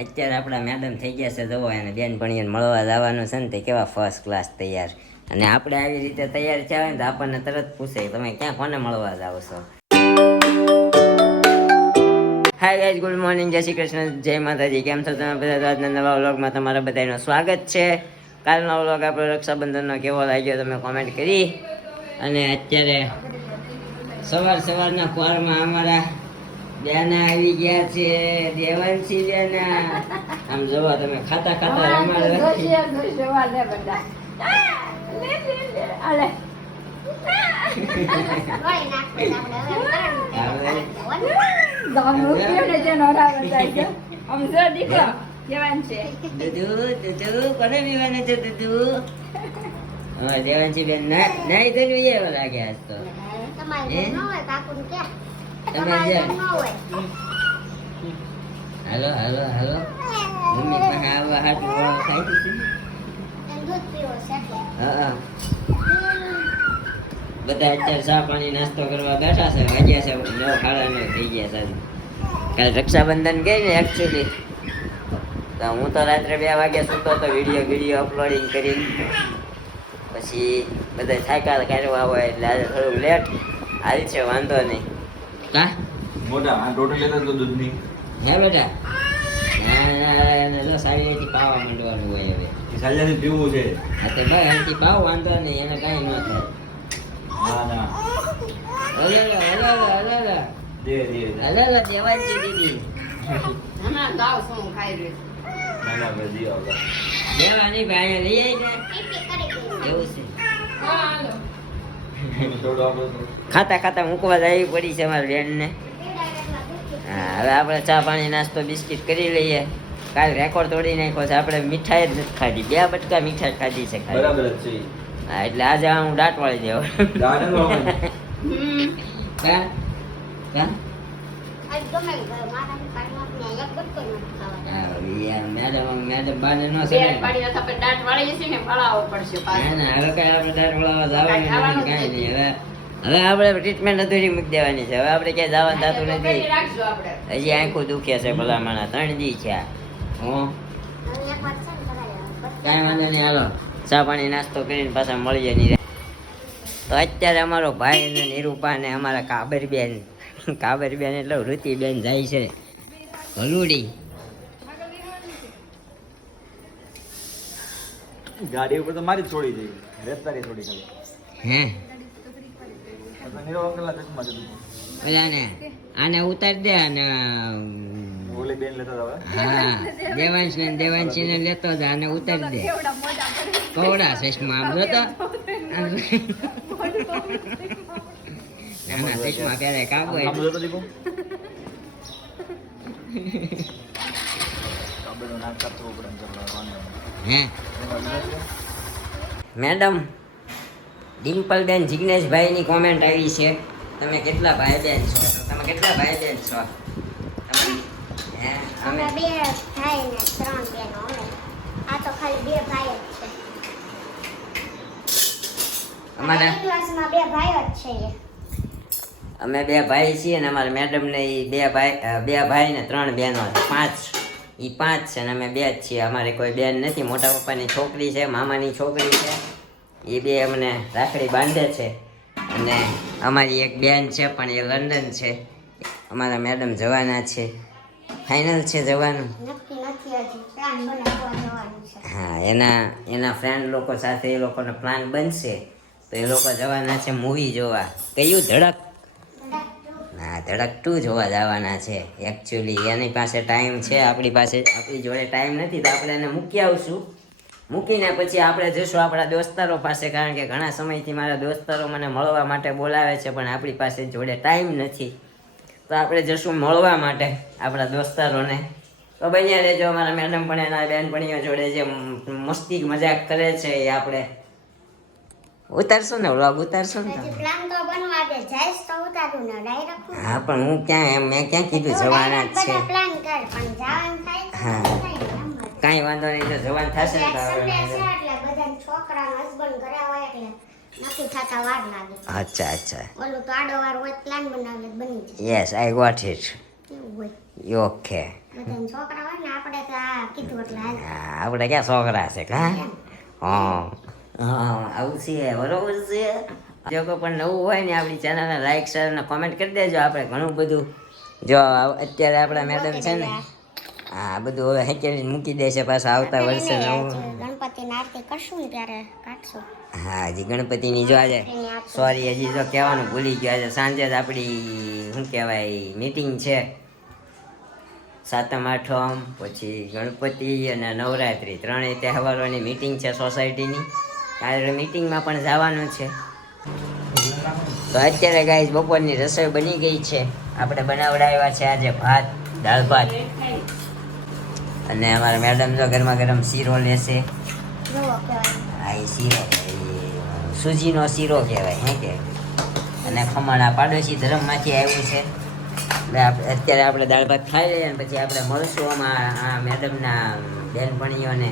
અત્યારે આપણા મેડમ થઈ ગયા છે જવો અને બેનપણીઓને મળવા જવાનું છે ને તે કેવા ફર્સ્ટ ક્લાસ તૈયાર. અને આપણે આવી રીતે તૈયાર થયા હોય ને તો આપણને તરત પૂછે તમે ક્યાં કોને મળવા જાવ છો. હાય ગાઈઝ, ગુડ મોર્નિંગ, જય શ્રી કૃષ્ણ, જય માતાજી. કેમ છો તમે બધા? આજના નવા વ્લોગમાં તમારા બધાનું સ્વાગત છે. કાલનો વ્લોગ આપણો રક્ષાબંધનનો કેવો લાગ્યો તમે કોમેન્ટ કરી. અને અત્યારે સવારના પોરમાં અમારા બેના આવી ગયા છે, દેવાંશી બેના. આમ જોવા તમે ખાતા કોને પીવાનું છે દૂધ? હા, દેવાંશી બેન નાઈ ધોઈ એવા લાગ્યા તો. હાલો હાલો હાલો, મમ્મી પાસે આવવા હાથ મોળો થાય હા. બધા અત્યારે ચા પાણી નાસ્તો કરવા બેઠા છે. વાગ્યા છે 9:30 થઈ ગયા સાહેબ. કાલે રક્ષાબંધન ગઈ ને એકચ્યુઅલી તો હું તો રાત્રે 2 વાગ્યા સૂતો તો વિડીયો અપલોડિંગ કરી. પછી બધા થાક્યા કાઢવા હોય એટલે આજે થોડુંક લેટ હાલ છે, વાંધો નહીં. કા મોટા આ ટોટલ લેતા તો દૂધની હે બેટા? ના સારી રીતે પાવા માંડવાનું હોય હવે. સાજાથી પીવું છે. હા તો ભાઈ અહીંથી પાવ, વાંધો નહીં, એને કાંઈ ન થાય. ના હલો દે દેવાંશી દીદી ના ભાઈ આવતા દેવાની ભાઈ લઈ આવી ને એવું છે. ખાતા મૂકવા જવી પડી છે અમારી બેનને. હા, હવે આપણે ચા પાણી નાસ્તો બિસ્કિટ કરી લઈએ. કાલ રેકોર્ડ તોડી નાખ્યો છે. આપણે મીઠાઈ જ નથી ખાધી, 2 બટકા મીઠાઈ ખાધી છે ખાલી. બરાબર જ છે. હા, એટલે આજે હું દાંત વાળી દેવો. મેડમ બાને નો છે ને દાંત વાળી જશે ને વળાવવો પડશે પાછો. ના હવે કઈ આપણે દાંત વળાવવા જવાનું કાંઈ નહીં. હવે આપણે ટ્રીટમેન્ટ અધૂરી મૂકી દેવાની છે. હવે આપણે ક્યાંય જવાનું થતું નથી. હજી આંખું દુખે છે ભલામણા, 3 દી છે. હું કાંઈ વાંધો નહીં, હાલો ચા પાણી નાસ્તો કરીને પાછા મળીએ નહીં. તો અત્યારે અમારો ભાઈ ને નિરૂપા ને અમારા કાબરબેન એટલે વૃત્તિબેન જાય છે હલુડી. ગાડી ઉપર તો મારી છોડી દઈ, રેતારી છોડી ખાલી. હે નીરો અંકલના ચશ્મા છે. પેલા ને આને ઉતારી દે અને ઓલી બેન લેતા હતા. હા, દેવાંશી ને લેતો હતા, આને ઉતારી દે. કવડા ચશ્મા આમ જોતો નાના ચશ્મા પહેરે કાબુ. હે મેડમ ડિમ્પલબેન જિગ્નેશભાઈની કોમેન્ટ આવી છે, તમે કેટલા ભાઈ બેન છો? તમે કેટલા ભાઈ બેન છો? અમે 2 ભાઈ ને 3 બહેનો. આ તો ખાલી 2 ભાઈ જ છે. અમારા ક્લાસમાં 2 ભાઈ જ છે. અમે 2 ભાઈ છીએ ને અમારા મેડમ ને 2 ભાઈ ને 3 બહેનો છે. 5 છે ને અમે 2 જ છીએ. અમારે કોઈ બેન નથી. મોટા પપ્પાની છોકરી છે, મામાની છોકરી છે, એ 2 અમને રાખડી બાંધે છે. અને અમારી એક બેન છે પણ એ લંડન છે. અમારા મેડમ જવાના છે, ફાઇનલ છે જવાનું. હા, એના ફ્રેન્ડ લોકો સાથે એ લોકોનો પ્લાન બનશે તો એ લોકો જવાના છે મૂવી જોવા. કયું? ધડક? ના, ધડક 2 જોવા જવાના છે. એકચ્યુઅલી એની પાસે ટાઈમ છે, આપણી જોડે ટાઈમ નથી તો આપણે એને મૂકી આવશું. મૂકીને પછી આપણે જઈશું આપણા દોસ્તારો પાસે, કારણ કે ઘણા સમયથી મારા દોસ્તારો મને મળવા માટે બોલાવે છે પણ આપણી પાસે જોડે ટાઈમ નથી. તો આપણે જઈશું મળવા માટે આપણા દોસ્તારોને. તો બન્યા રહેજો. અમારા મેડમ પણ એના બેનપણીઓ જોડે જે મસ્તી મજાક કરે છે એ આપણે ઉતારશો ને, વ્લોગ ઉતારશો ને તમે? હા, પણ હું ક્યાં, મેં ક્યાં કીધું જવાના જ છે. હા, કાંઈ વાંધો નહીં, જો જવાન થશે ને અચ્છા yes, I got it. Okay, બધાને છોકરા હોય ને આપણે તો આ કીધું એટલે હાલ. આપણે ક્યાં છોકરા છે કા હા હા આવું છે બરોબર છે. જો કોઈ પણ નવું હોય ને આપણી ચેનલને લાઈક શેર અને કોમેન્ટ કરી દેજો. આપણે ઘણું બધું જો અત્યારે આપણા મેડમ છે ને હા બધું હવે હેકેલી મૂકી દેશે પાછું આવતા વર્ષે નવું. ગણપતિની આરતી કરશું ને ત્યારે કાઢશું. હા હજી ગણપતિની જો આજે સોરી હજી જો કહેવાનું ભૂલી ગયો. આજે સાંજે જ આપણી શું કહેવાય મીટિંગ છે. 7મ 8મ પછી ગણપતિ અને નવરાત્રિ ત્રણેય તહેવારોની મીટિંગ છે સોસાયટીની. ત્યારે મીટિંગમાં પણ જવાનું છે. તો અત્યારે ગાઈસ બપોરની રસોઈ બની ગઈ છે. આપણે બનાવડાવ્યા છે આજે ભાત દાળ ભાત અને અમારા મેડમ જો ગરમા ગરમ શીરો લેશે. જોવો કહેવાય. આ એ શીરો સૂજીનો શીરો કહેવાય હે કે. અને ખમણ આ પાડોશી ધર્મમાંથી આવ્યું છે. એટલે અત્યારે આપણે દાળ ભાત ખાઈ લઈએ અને પછી આપણે મળશું આમાં આ મેડમના બેનપણીઓને.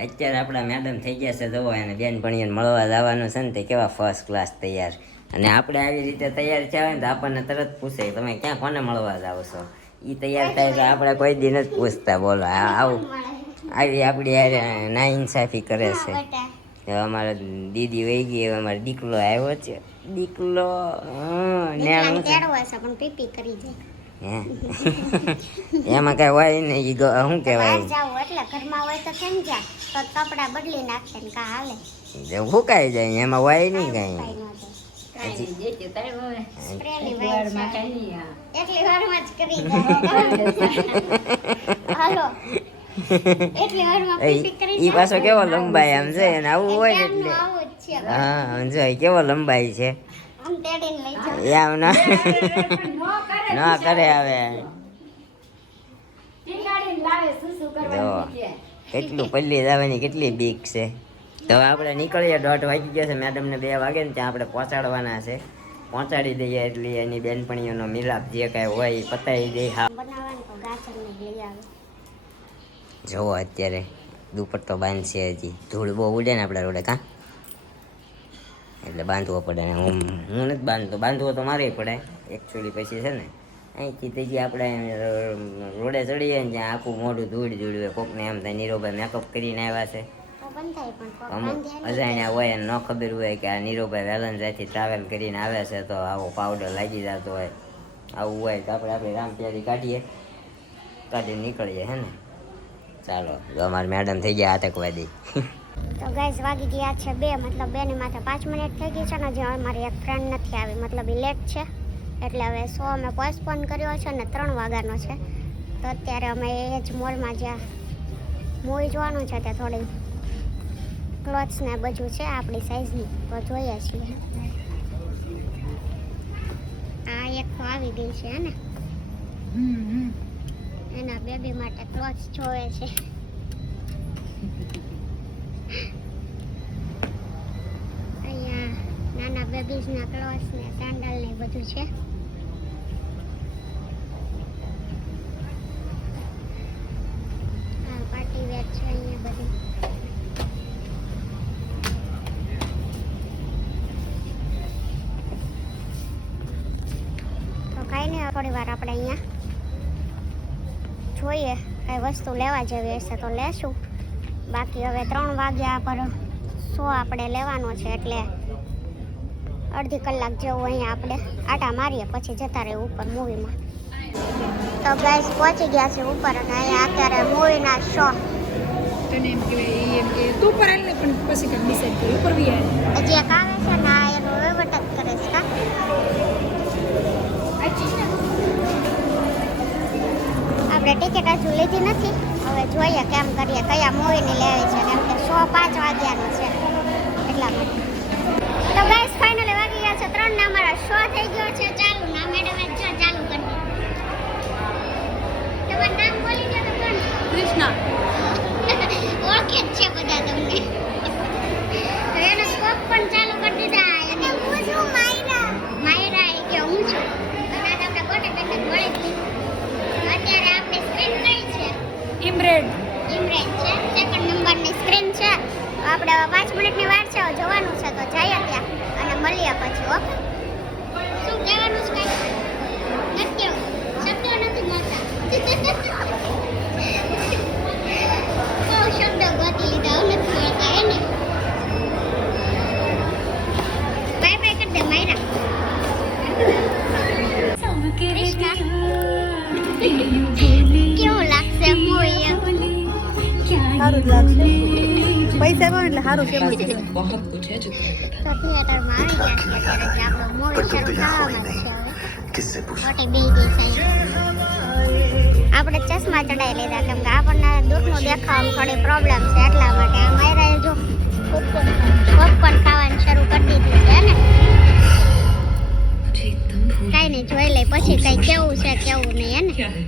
અત્યારે આપણા મેડમ થઈ ગયા છે જવો અને બેનપણીઓને મળવા જવાનું છે ને તે કેવા ફર્સ્ટ ક્લાસ તૈયાર. અને આપણે આવી રીતે તૈયાર થયા હોય ને તો આપણને તરત પૂછે તમે ક્યાં કોને મળવા જાવ છો. એ તૈયાર થાય તો આપણે કોઈ દી નથી પૂછતા. બોલો આવું આવી આપણી યાર ના ઇન્સાફી કરે છે. હવે અમારા દીદી વહી ગઈ. હવે અમારો દીકલો આવ્યો છે. દીકલો દીકરાને તેડવા છે પણ પીપી કરી જાય. એમાં કઈ હોય ને ઈ શું કહેવાય બહાર જાવ એટલે ઘરમાં હોય તો થઈ જા તો કપડા બદલી નાખશે ને કા હાલે. ફૂકાઈ જાય એમાં હોય નહીં કઈ. કાંઈ ન થાય. સ્પ્રેની વાત છે. એટલી વારમાં જ કરી જાય. હાલો એટલી વારમાં પીપી કરી ઈ પાછો કેવો લંબાઈ આમ છે અને આવું હોય ને એટલે એટલે આવું જ છે. હા જો કેવો લંબાઈ છે. આમ તેડીને લઈ જાવ. એમ ના કરે હવે જો કેટલું પલ્લી જવાની કેટલી બીક છે. તો હવે આપણે નીકળીએ. 1:30 વાગી ગયા છે. મેડમને 2 વાગે ને ત્યાં આપણે પહોંચાડવાના છે. પહોંચાડી દઈએ એટલે એની બેનપણીઓનો મિલાપ જે કાંઈ હોય એ પતાવી દે. હા બનાવવાનું તો ગાજરને લઈ આવે. જોવો અત્યારે દુપટ્ટો બાંધશે. હજી ધૂળ બહુ ઉડે ને આપણા રોડે કાં એટલે બાંધવો પડે. હું નથી બાંધતો. બાંધવો તો મારે પડે એકચ્યુઅલી. પછી છે ને અહીંથી તેથી આપણે રોડે ચડીએ ને ત્યાં આખું મોઢું ધૂળ હોય. કોકને એમ થાય નીરોભાઈ મેકઅપ કરીને આવ્યા છે. તો બંધાય પણ કોક અમુક બાંધ્યા અજાણ્યા હોય અને ન ખબર હોય કે આ નીરોભાઈ વેલંજાથી ટ્રાવેલ કરીને આવે છે તો આવો પાવડર લાગી જતો હોય. આવું હોય તો આપણે રામપ્યારી કાઢીને નીકળીએ હે ને. ચાલો જો અમારી મેડમ થઈ ગયા આતંકવાદી. તો ગાઈસ વાગી ગયા છે 2 મતલબ 2 ની માથે 5 મિનિટ થઈ ગઈ છે ને હજી અમારી એક ફ્રેન્ડ નથી આવી. મતલબ એ લેટ છે એટલે હવે શો અમે પોસ્ટપોન કર્યો છે ને 3 વાગ્યાનો છે. તો અત્યારે અમે એ જ મોલમાં જ્યાં મૂવી જોવાનું છે ત્યાં થોડી ક્લોથ્સ ને બધું છે આપણી સાઈઝની તો જોઈએ છીએ. આ એક તો આવી ગઈ છે ને એના બેબી માટે ક્લોથ્સ જોવે છે. અહીંયા નાના બેબીઝના ક્લોથ્સ ને સેન્ડલ ને બધું છે. આ પાર્ટી વેર છે અહીંયા બધું. તો કાંઈ નહીં, થોડી વાર આપણે અહીંયા જોઈએ કઈ વસ્તુ લેવા જેવી હશે તો લેશું. બાકી હવે 3 વાગ્યા પર શો આપણે લેવાનો છે એટલે અડધી કલાક જેવું અહીંયા આપણે આટા મારીએ પછી જતા રહીએ ઉપર મૂવીમાં. તો ગાઈસ પહોંચી ગયા છે ઉપર અને અહીંયા અત્યારે મૂવીના શો તને એમ કહેવાય એમ કે તું પર આવીને પણ પછી કંઈ ડિસાઈડ કરી ઉપર બી આવે હજી એક આવે છે ને આ એનો વહીવટ જ કરે છે કા. આપણે ટિકિટ હજુ લીધી નથી, હવે જોઈએ કેમ કરીએ કયા મૂવીની લેવી છે કેમ કે શો 5 વાગ્યાનો છે એટલા માટે. તો ગાઈસ ફાઇનલી વાગી ગયા છે 3 ને અમારા શો થઈ ગયો છે ચાલુ. ના મેડમ જો ચાલુ કરી તમારું નામ બોલી દો તો કોણ? કૃષ્ણા ઓળખે જ છે બધા તમને. એને સ્કોપ પણ ચાલુ કરી દીધા. અને હું છું માયરા એ કે હું છું. અને આ આપણે કોટે બેઠક મળી ગઈ. અત્યારે આપણી સ્ક્રીન કઈ છે? ઇમરેડ ઇમરેન છે. સેકન્ડ નંબરની સ્ક્રીન છે. આપણે 5 મિનિટની વાર છે, જવાનું છે તો જઈએ ત્યાં અને મળીએ પછી. ઓકે શું કહેવાનું છે? કઈ નથી કહેવું, શબ્દો નથી મળતા. બહુ શબ્દો ગોતી લીધા નથી મળતા એને. બાય બાય કરી દે માયરા. કૃષ્ણા કેવું લાગશે મૂવી? સારું જ લાગશે. પૈસા આવે એટલે સારું છે. તો થિયેટરમાં આવી ગયા છે અત્યારે જે આપણો મૂવી શરૂ થવાનો છે હવે. મોટી બિલ્ડિંગ છે. આપણે ચશ્મા ચડાવી લીધા કેમ કે આપણને દૂરનું દેખાવામાં થોડી પ્રોબ્લેમ છે એટલા માટે. આ માયરાએ જો પોપકોર્ન ખાવાનું શરૂ કરી દીધું છે ને. કાંઈ નહીં, જોઈ લઈ પછી કઈ કેવું છે કેવું નહીં હે ને.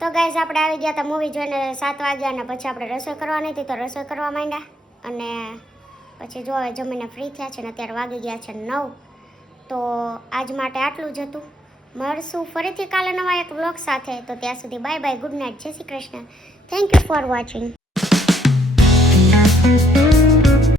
તો ગાઈઝ આપણે આવી ગયા હતા મૂવી જોઈને 7 વાગ્યા અને પછી આપણે રસોઈ કરવાની હતી તો રસોઈ કરવા માંડ્યા અને પછી જો હવે જમીને ફ્રી થયા છે ને અત્યારે વાગી ગયા છે 9. તો આજ માટે આટલું જ હતું. મળશું ફરીથી કાલે નવા એક વ્લોગ સાથે. તો ત્યાં સુધી બાય બાય, ગુડ નાઇટ, જય Shri Krishna. Thank you for watching.